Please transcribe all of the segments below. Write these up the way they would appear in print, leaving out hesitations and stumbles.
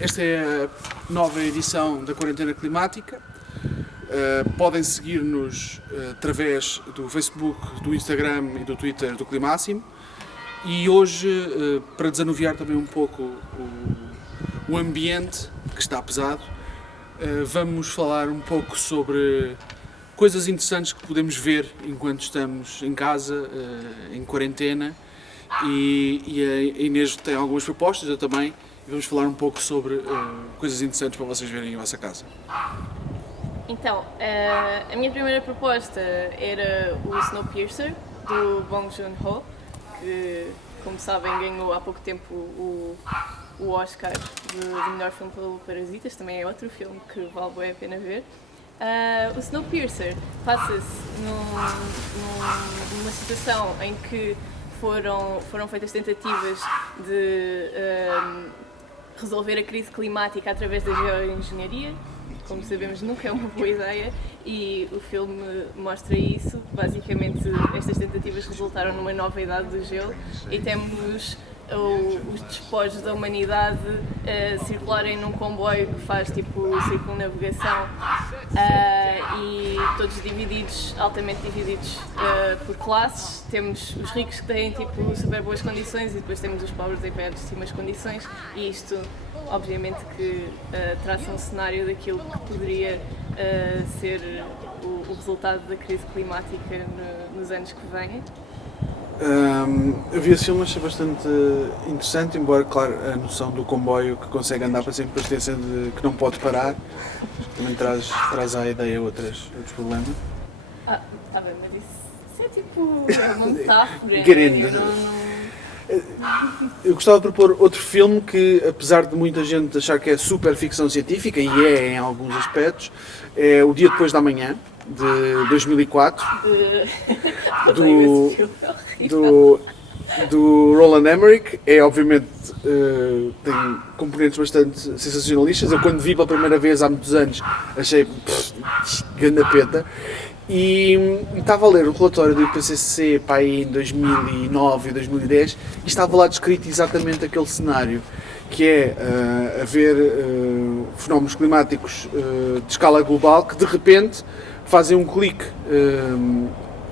Esta é a nova edição da Quarentena Climática. Podem seguir-nos através do Facebook, do Instagram e do Twitter do Climáximo. E hoje, para desanuviar também um pouco o ambiente, que está pesado, vamos falar um pouco sobre coisas interessantes que podemos ver enquanto estamos em casa, em quarentena. E a Inês tem algumas propostas, eu também. E vamos falar um pouco sobre coisas interessantes para vocês verem em vossa casa. Então, a minha primeira proposta era o Snowpiercer, do Bong Joon-ho, que, como sabem, ganhou há pouco tempo o Oscar de melhor filme pelo Parasitas, também é outro filme que vale bem a pena ver. O Snowpiercer passa-se numa situação em que foram feitas tentativas de resolver a crise climática através da geoengenharia. Como sabemos, nunca é uma boa ideia, e o filme mostra isso. Basicamente, estas tentativas resultaram numa nova idade do gelo e temos os despojos da humanidade circularem num comboio que faz tipo circunnavegação e todos divididos, altamente divididos por classes. Temos os ricos que têm tipo super boas condições e depois temos os pobres em péssimas condições, e isto obviamente que traça um cenário daquilo que poderia ser o resultado da crise climática nos anos que vêm. Eu vi esse filme, achei bastante interessante, embora, claro, a noção do comboio que consegue andar para sempre, depois tem de que não pode parar, também traz à ideia outros problemas. Tá bem, mas isso é tipo uma metáfora. Grande. Eu gostava de propor outro filme que, apesar de muita gente achar que é super ficção científica, e é em alguns aspectos, é O Dia Depois da Manhã, de 2004, do Roland Emmerich. É, obviamente, tem componentes bastante sensacionalistas. Eu, quando vi pela primeira vez há muitos anos, achei grande peta. E estava a ler o relatório do IPCC para aí em 2009 e 2010 e estava lá descrito exatamente aquele cenário, que é haver fenómenos climáticos de escala global que de repente fazem um clique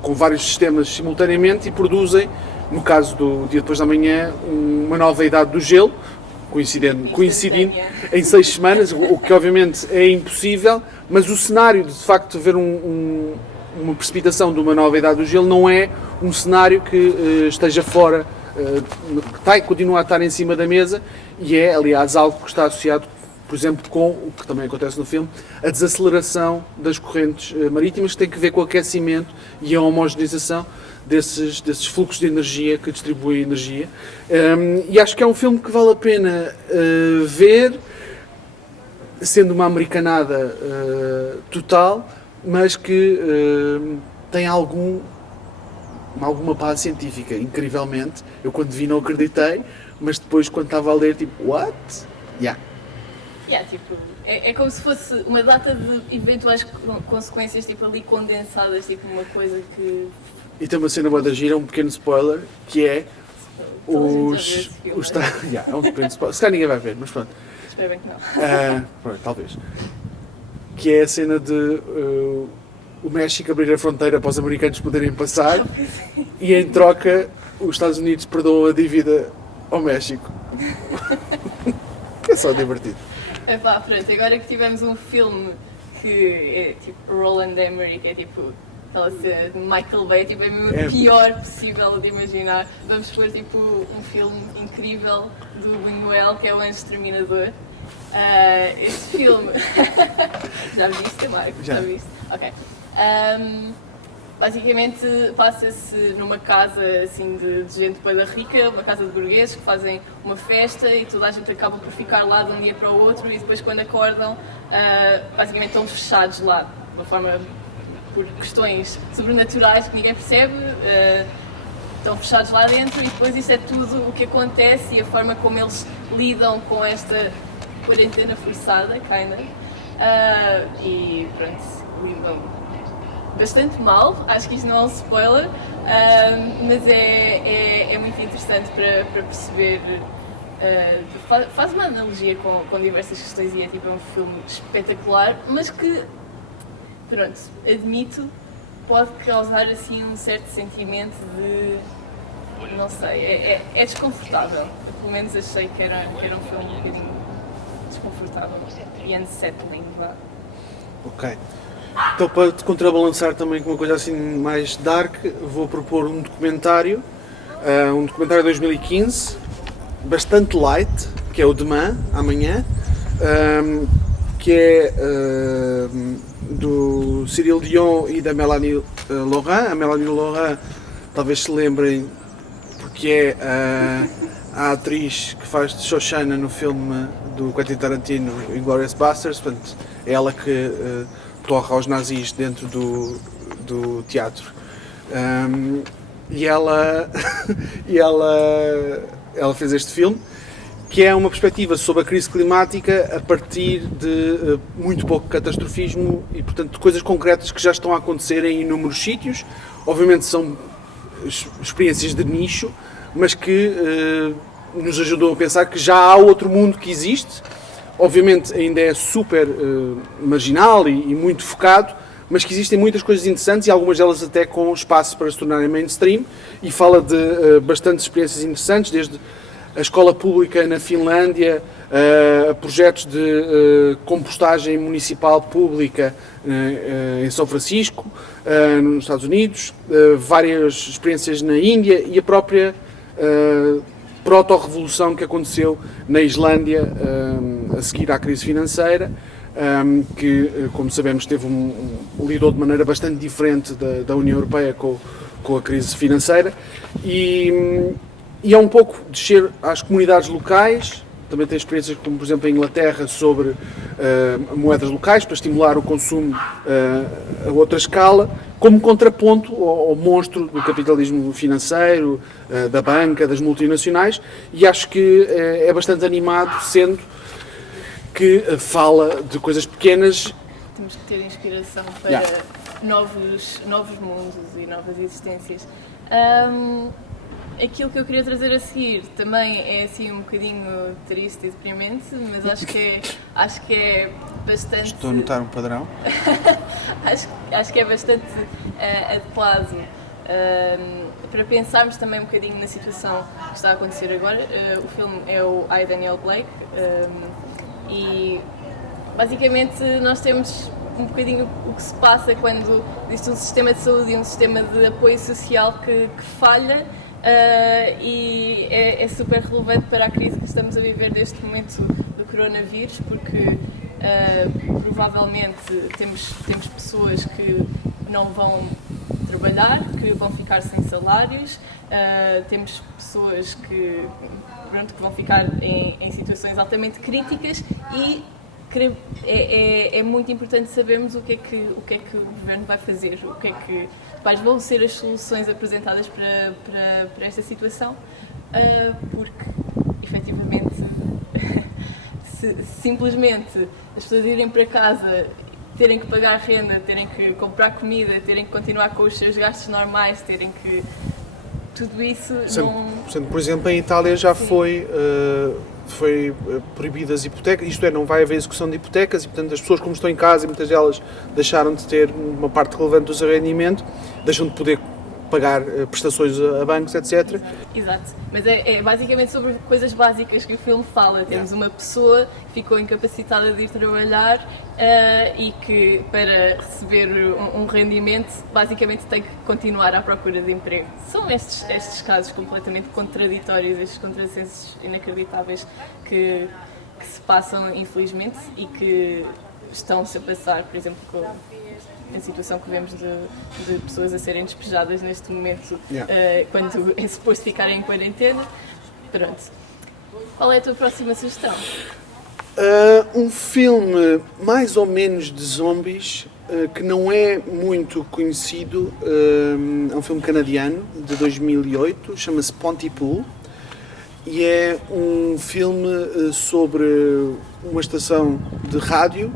com vários sistemas simultaneamente e produzem, no caso do Dia Depois da Manhã, uma nova idade do gelo, coincidindo em 6 semanas, o que obviamente é impossível, mas o cenário de facto haver uma precipitação de uma nova idade do gelo não é um cenário que esteja fora, que continua a estar em cima da mesa, e é, aliás, algo que está associado, por exemplo, com o que também acontece no filme, a desaceleração das correntes marítimas, que tem que ver com o aquecimento e a homogeneização desses fluxos de energia que distribuem energia. E acho que é um filme que vale a pena ver, sendo uma americanada total, mas que tem alguma base científica, incrivelmente. Eu, quando vi, não acreditei, mas depois, quando estava a ler, tipo, what? Tipo, é como se fosse uma data de eventuais consequências tipo, ali condensadas, tipo uma coisa que... E tem uma cena boa da gira, um pequeno spoiler, que é é um pequeno spoiler. Se calhar ninguém vai ver, mas pronto. Espero bem que não. Pronto, talvez. Que é a cena de o México abrir a fronteira para os americanos poderem passar e, em troca, os Estados Unidos perdoam a dívida ao México. É só divertido. Pronto, agora que tivemos um filme que é tipo Roland Emmerich, é tipo aquela cena de Michael Bay, tipo, é mesmo o pior possível de imaginar. Vamos pôr tipo um filme incrível do Buñuel, que é o Anjo Exterminador. Este filme... Já viste, Marco? Já viste? Ok. Basicamente passa-se numa casa assim, de gente bem rica, uma casa de burgueses que fazem uma festa e toda a gente acaba por ficar lá de um dia para o outro, e depois, quando acordam, basicamente estão fechados lá, de uma forma, por questões sobrenaturais que ninguém percebe, estão fechados lá dentro, e depois isso é tudo o que acontece e a forma como eles lidam com esta quarentena forçada, e pronto, lidam bastante mal. Acho que isto não é um spoiler, mas é muito interessante para perceber faz uma analogia com diversas questões e é tipo um filme espetacular, mas que, pronto, admito, pode causar assim um certo sentimento de, não sei, é desconfortável. Eu, pelo menos achei que era um filme um bocadinho desconfortável e unsettling, vá. Ok. Então, para te contrabalançar também com uma coisa assim mais dark, vou propor um documentário de 2015, bastante light, que é o Demain, Amanhã, que é do Cyril Dion e da Mélanie Laurent. A Mélanie Laurent, talvez se lembrem, porque é a atriz que faz de Shoshana no filme do Quentin Tarantino, Inglourious Basterds. Portanto, é ela que torra aos nazis dentro do teatro. E ela fez este filme, que é uma perspectiva sobre a crise climática a partir de muito pouco catastrofismo e, portanto, de coisas concretas que já estão a acontecer em inúmeros sítios. Obviamente são experiências de nicho, mas que nos ajudam a pensar que já há outro mundo que existe. Obviamente ainda é super marginal e muito focado, mas que existem muitas coisas interessantes e algumas delas até com espaço para se tornarem mainstream, e fala de bastantes experiências interessantes, desde a escola pública na Finlândia, projetos de compostagem municipal pública em São Francisco, nos Estados Unidos, várias experiências na Índia e a própria proto-revolução que aconteceu na Islândia a seguir à crise financeira, que, como sabemos, lidou de maneira bastante diferente da União Europeia com a crise financeira, e é um pouco descer às comunidades locais. Também tem experiências como, por exemplo, a Inglaterra, sobre moedas locais para estimular o consumo a outra escala, como contraponto ao monstro do capitalismo financeiro, da banca, das multinacionais, e acho que é bastante animado, sendo que fala de coisas pequenas. Temos que ter inspiração para novos mundos e novas existências. Aquilo que eu queria trazer a seguir também é assim um bocadinho triste e deprimente, mas acho que é bastante... Estou a notar um padrão. acho que é bastante adequado para pensarmos também um bocadinho na situação que está a acontecer agora. O filme é o I, Daniel Blake, e basicamente nós temos um bocadinho o que se passa quando existe um sistema de saúde e um sistema de apoio social que falha. E é super relevante para a crise que estamos a viver neste momento do coronavírus, porque provavelmente temos pessoas que não vão trabalhar, que vão ficar sem salários, temos pessoas que vão ficar em situações altamente críticas, e é muito importante sabermos o que é que o governo vai fazer, quais vão ser as soluções apresentadas para esta situação, porque, efetivamente, se simplesmente as pessoas irem para casa, terem que pagar renda, terem que comprar comida, terem que continuar com os seus gastos normais, terem que... tudo isso Sendo, por exemplo, em Itália já foi proibidas as hipotecas, isto é, não vai haver execução de hipotecas, e portanto as pessoas, como estão em casa, e muitas delas deixaram de ter uma parte relevante do seu rendimento, deixam de poder pagar prestações a bancos, etc. Exato, mas é basicamente sobre coisas básicas que o filme fala. Temos uma pessoa que ficou incapacitada de ir trabalhar e que, para receber um rendimento, basicamente tem que continuar à procura de emprego. São estes casos completamente contraditórios, estes contrassensos inacreditáveis que se passam, infelizmente, e que estão-se a passar, por exemplo, com a situação que vemos de pessoas a serem despejadas neste momento, quando é suposto ficarem em quarentena. Pronto. Qual é a tua próxima sugestão? Um filme mais ou menos de zombies, que não é muito conhecido. É um filme canadiano de 2008, chama-se Pontypool, e é um filme sobre uma estação de rádio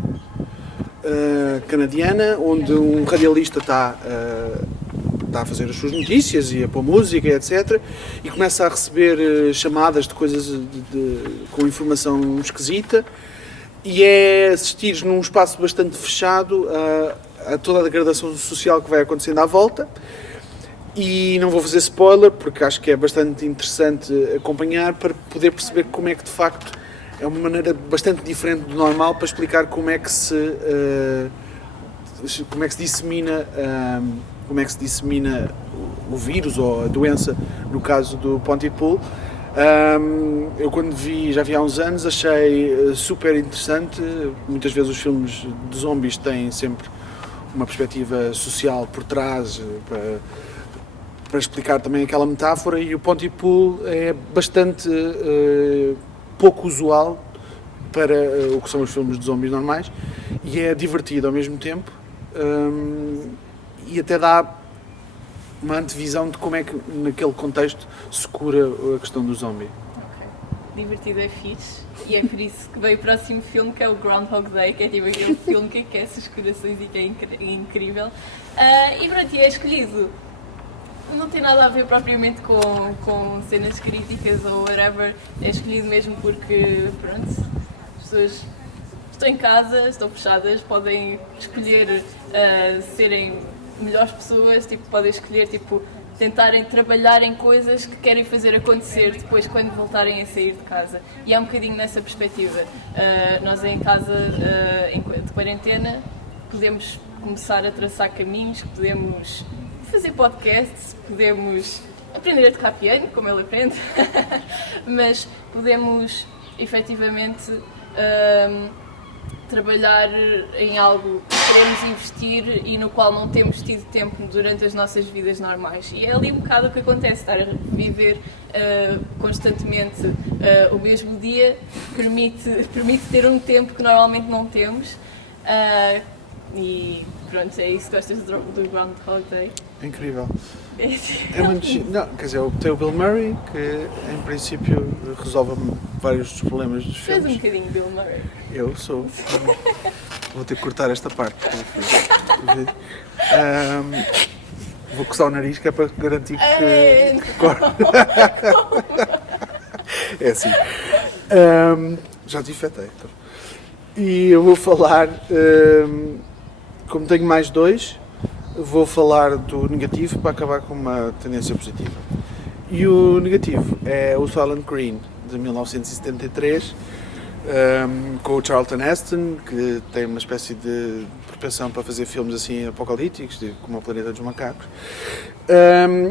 canadiana, onde um radialista está está a fazer as suas notícias e a pôr música, etc. E começa a receber chamadas de coisas com informação esquisita. E é assistir num espaço bastante fechado a toda a degradação social que vai acontecendo à volta. E não vou fazer spoiler, porque acho que é bastante interessante acompanhar para poder perceber como é que de facto é uma maneira bastante diferente do normal para explicar como é que se dissemina o vírus ou a doença, no caso do Pontypool. Eu quando já vi há uns anos, achei super interessante. Muitas vezes os filmes de zombies têm sempre uma perspectiva social por trás para explicar também aquela metáfora, e o Pontypool é bastante pouco usual para o que são os filmes de zombies normais, e é divertido ao mesmo tempo, e até dá uma antevisão de como é que naquele contexto se cura a questão do zombie. Ok. Divertido é fixe, e é por isso que veio o próximo filme, que é o Groundhog Day, que é tipo aquele filme que aquece os corações e que é incrível. E pronto, e é escolhido. Não tem nada a ver propriamente com cenas críticas ou whatever, é escolhido mesmo porque, pronto, as pessoas estão em casa, estão fechadas, podem escolher serem melhores pessoas, tipo, podem escolher, tipo, tentarem trabalhar em coisas que querem fazer acontecer depois quando voltarem a sair de casa. E é um bocadinho nessa perspectiva. Nós em casa, de quarentena, podemos começar a traçar caminhos, podemos fazer podcasts, podemos aprender a tocar piano, como ele aprende, mas podemos efetivamente trabalhar em algo que queremos investir e no qual não temos tido tempo durante as nossas vidas normais. E é ali um bocado o que acontece, estar a viver constantemente o mesmo dia permite ter um tempo que normalmente não temos. E pronto, é isso que gostas do Groundhog Day. É incrível. Não, quer dizer, tem o Bill Murray, que em princípio resolve vários dos problemas dos Fez filmes. um bocadinho Bill Murray. Eu sou. Vou ter que cortar esta parte. Vou coçar o nariz, que é para garantir que corte. É assim. Já te infectei. Então. E eu vou falar, como tenho mais dois, vou falar do negativo para acabar com uma tendência positiva. E o negativo é o Soylent Green, de 1973, com o Charlton Heston, que tem uma espécie de propensão para fazer filmes assim apocalípticos, como o Planeta dos Macacos.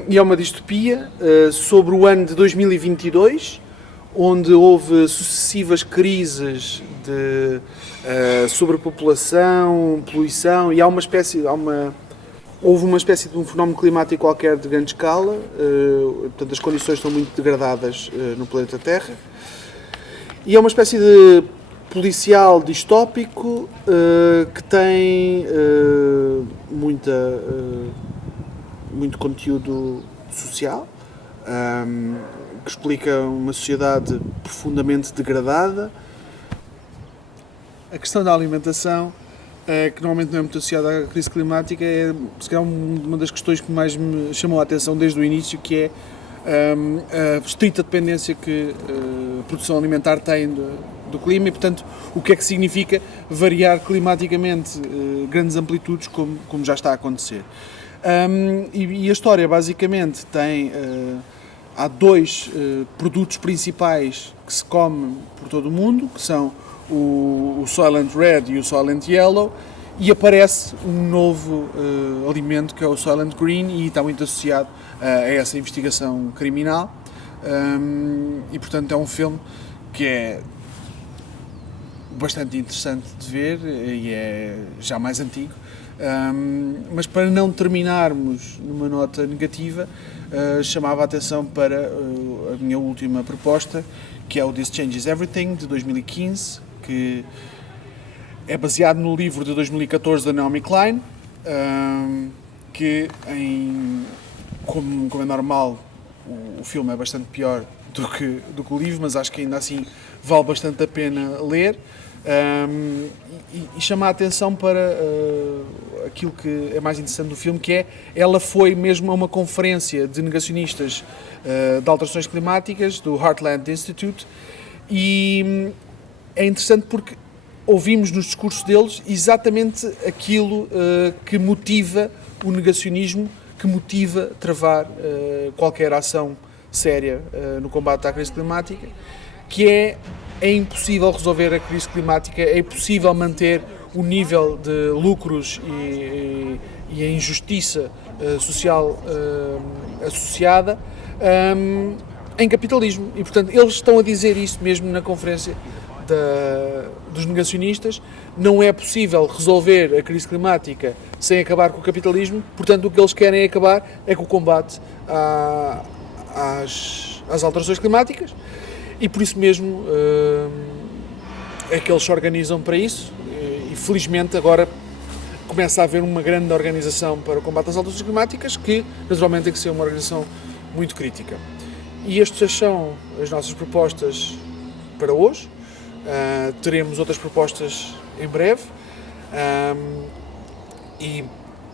E é uma distopia sobre o ano de 2022, onde houve sucessivas crises de sobrepopulação, poluição, e houve uma espécie de um fenómeno climático qualquer de grande escala, portanto as condições estão muito degradadas no planeta Terra, e é uma espécie de policial distópico que tem muito conteúdo social, que explica uma sociedade profundamente degradada. A questão da alimentação, que normalmente não é muito associada à crise climática, é se calhar uma das questões que mais me chamou a atenção desde o início, que é a estrita dependência que a produção alimentar tem do clima e, portanto, o que é que significa variar climaticamente grandes amplitudes, como já está a acontecer. E a história basicamente tem... há dois produtos principais que se comem por todo o mundo, que são o Soylent Red e o Soylent Yellow, e aparece um novo alimento que é o Soylent Green, e está muito associado a essa investigação criminal, e portanto é um filme que é bastante interessante de ver e é já mais antigo, mas para não terminarmos numa nota negativa, chamava a atenção para a minha última proposta, que é o This Changes Everything, de 2015, que é baseado no livro de 2014 da Naomi Klein, que, como é normal, o filme é bastante pior do que o livro, mas acho que ainda assim vale bastante a pena ler. E chama a atenção para aquilo que é mais interessante do filme, que é, ela foi mesmo a uma conferência de negacionistas de alterações climáticas, do Heartland Institute, e é interessante porque ouvimos nos discursos deles exatamente aquilo que motiva o negacionismo, que motiva travar qualquer ação séria no combate à crise climática, que é impossível resolver a crise climática, é impossível manter o nível de lucros e a injustiça social associada em capitalismo. E, portanto, eles estão a dizer isso mesmo na conferência dos negacionistas. Não é possível resolver a crise climática sem acabar com o capitalismo, portanto o que eles querem acabar é com o combate às alterações climáticas, e por isso mesmo é que eles se organizam para isso, e felizmente agora começa a haver uma grande organização para o combate às alterações climáticas, que naturalmente tem que ser uma organização muito crítica. E estas são as nossas propostas para hoje. Teremos outras propostas em breve, e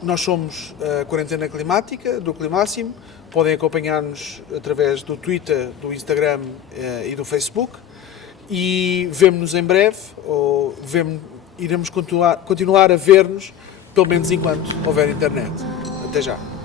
nós somos a Quarentena Climática, do Climáximo. Podem acompanhar-nos através do Twitter, do Instagram e do Facebook, e vemo-nos em breve, ou iremos continuar a ver-nos, pelo menos enquanto houver internet. Até já!